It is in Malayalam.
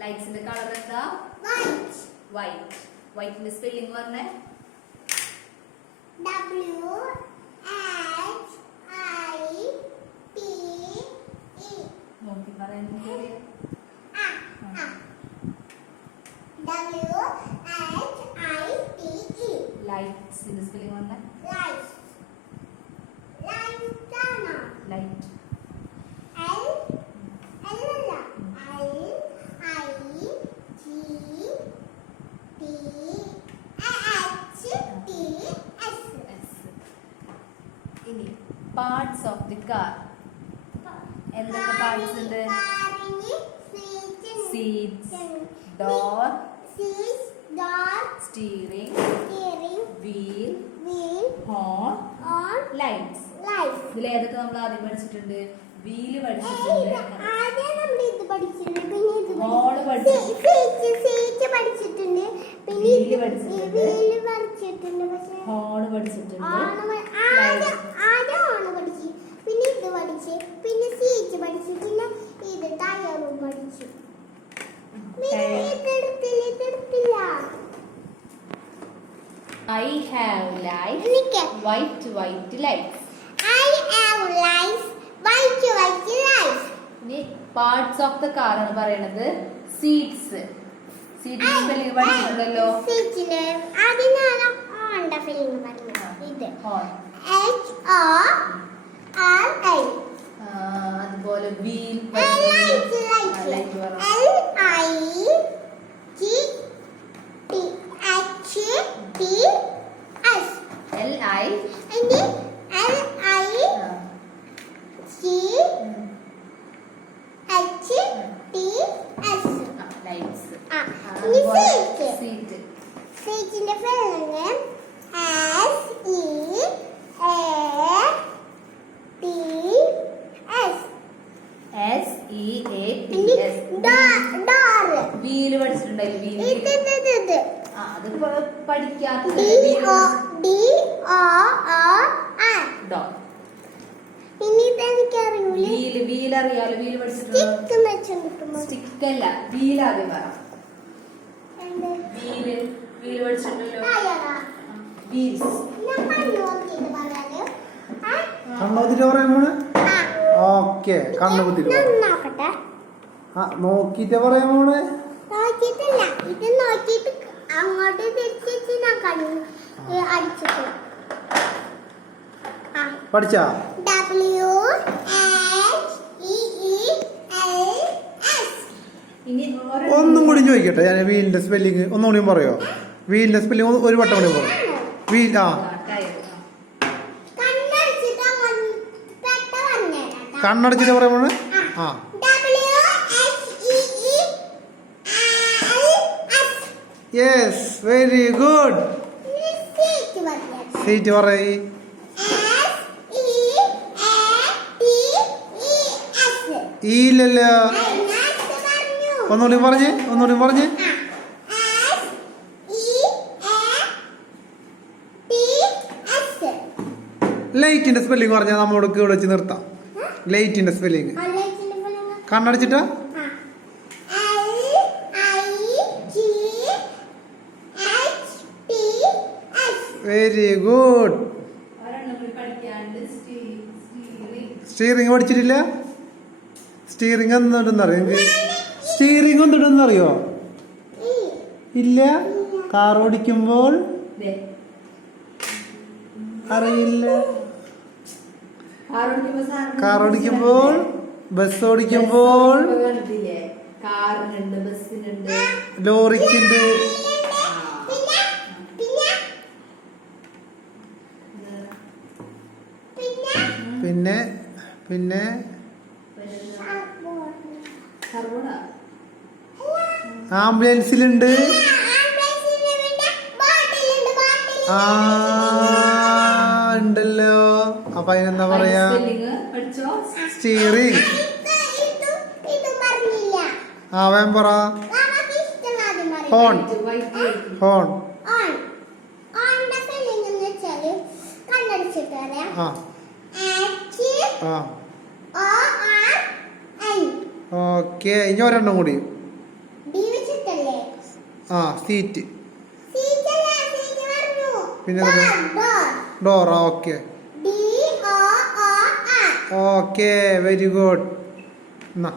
ലൈറ്റ്സിന്റെ കളർ എന്താ? White. വൈറ്റ് വൈറ്റിന്റെ സ്പെല്ലിംഗ് പറഞ്ഞേ? W H I T E. നോക്കി പറയുന്നത് Ah, ah. W H I T E. ലൈറ്റ്സിന്റെ സ്പെല്ലിംഗ് പറഞ്ഞേ Rice. Rice ആണ്. ലൈറ്റ് L L അല്ല. L I G T H T S. ഇനി പാർട്സ് ഓഫ് ദി കാർ എന്തൊക്കെ പാർട്സ് ഉണ്ട്? Seats door steering wheel horn lights. ഇതിൽ ഏതൊക്കെ നമ്മൾ ആദ്യം പഠിച്ചിട്ടുണ്ട്? വീൽ പഠിച്ചിട്ടുണ്ട്. ഇത് പഠിച്ചിട്ടുണ്ട്. വീൽ പഠിച്ചിട്ടുണ്ട്. പഠിച്ചിട്ടുണ്ട് പക്ഷേ ഹോൺ പഠിച്ചിട്ടുണ്ട് ആണ് പ- ആദ്യം ആദ്യം ആണ് പഠിച്ചു പിന്നെ ഇത് പഠിച്ച് പിന്നെ സീറ്റ് പഠിച്ചു പിന്നെ ഇത് ടയറും പഠിച്ചു പിന്നെ ടയർ. ഇതെടുത്തില്ല ഇതെടുത്തില്ല I have white white lights I have life white white life ഇനി പാർട്സ് ഓഫ് ദ കാർ ആണ് പറയണത് സീറ്റ്സ് സീറ്റ് സ്പെല്ലിംഗ് പഠിച്ചിട്ടുണ്ടല്ലോ സീറ്റിൽ അതിനാണ് ഓണ്ട ഫിലിം പറഞ്ഞത്. ഇത്. Horn H O R I അതുപോലെ wheel light light L I G T H T S L I അതിന്റെ L I G H T S lights ആ ഇനി സീറ്റ് സീറ്റ് സീറ്റിന്റെ filling S E A T S S E A T ഇനി എസ് ഡോർ വീൽ പഠിച്ചിട്ടുണ്ടായില്ല വീൽ ഇത് ഇത് ഇത് ഇത് ആ അത് പഠിക്കാത്ത D O D R door. ഇനി അറിയൂല? വീൽ വീൽ അറിയാലോ വീൽ പഠിച്ചിട്ടുണ്ടോ സ്റ്റിക്ക് അല്ല വീൽ ആദ്യം പറ. വീൽ വീൽ പഠിച്ചിട്ടുണ്ടല്ലോ. വീൽസ് കണ്ണുകുത്തിട്ട് പറയാൻ. ഓക്കെ കണ്ണുകുത്തിട്ട് ആ നോക്കിട്ട് പറയാൻ പോണ് നോക്കിയിട്ടില്ല. ഇത് നോക്കിയിട്ട് അങ്ങോട്ട് തിരിച്ചിട്ട് ഞാൻ കണ്ണു അടിച്ചിട്ട്. ആ. പഠിച്ചാ? W H E E L S ഇനി ഓരോ- ഒന്നും കൂടി ചോദിക്കട്ടെ. ഞാൻ വീലിന്റെ സ്പെല്ലിങ് ഒന്നുകൂടി പറയോ? വീലിന്റെ സ്പെല്ലിങ് ഒരു വട്ടം കൂടി പറയും? വീൽ ആ. കണ്ണടിച്ചിട്ട് പറയുമ്പോൾ ആ. യെസ് വെരി ഗുഡ് സീറ്റ് പറയ് ഇല്ലല്ലോ ഒന്നുകൂടി പറഞ്ഞേ ഒന്നുകൂടി പറഞ്ഞേ. ലൈറ്റിന്റെ സ്പെല്ലിംഗ് പറഞ്ഞാൽ നമ്മൾ ഇവിടെ വെച്ച് നിർത്താം. ലൈറ്റിന്റെ സ്പെല്ലിങ് കണ്ണടിച്ചിട്ട? Very good. സ്റ്റിയറിംഗ് പഠിച്ചിട്ടില്ല? സ്റ്റിയറിംഗ് എന്നിട്ടെന്നറിയാം സ്റ്റിയറിംഗ് എന്തിടുന്ന അറിയോ? ഇല്ല. കാർ ഓടിക്കുമ്പോൾ അറിയില്ല. കാർ ഓടിക്കുമ്പോൾ ബസ് ഓടിക്കുമ്പോൾ ലോറിക്കുണ്ട്. പിന്നെ പിന്നെ പിന്നെ പിന്നെ പിന്നെ സർവോടാ ആംബുലൻസിലുണ്ട്. ആ ഉണ്ടല്ലോ. അപ്പൊ അതിനെന്താ പറയാ? പറഞ്ഞില്ല ആ വേം പറ. ഹോൺ ഹോൺ ആ ആ. ഓക്കെ ഇനി ഒരെണ്ണം കൂടി. ആ സീറ്റ് പിന്നെ ഡോർ ഡോറ ഓക്കെ ഓക്കെ വെരി ഗുഡ് എന്നാ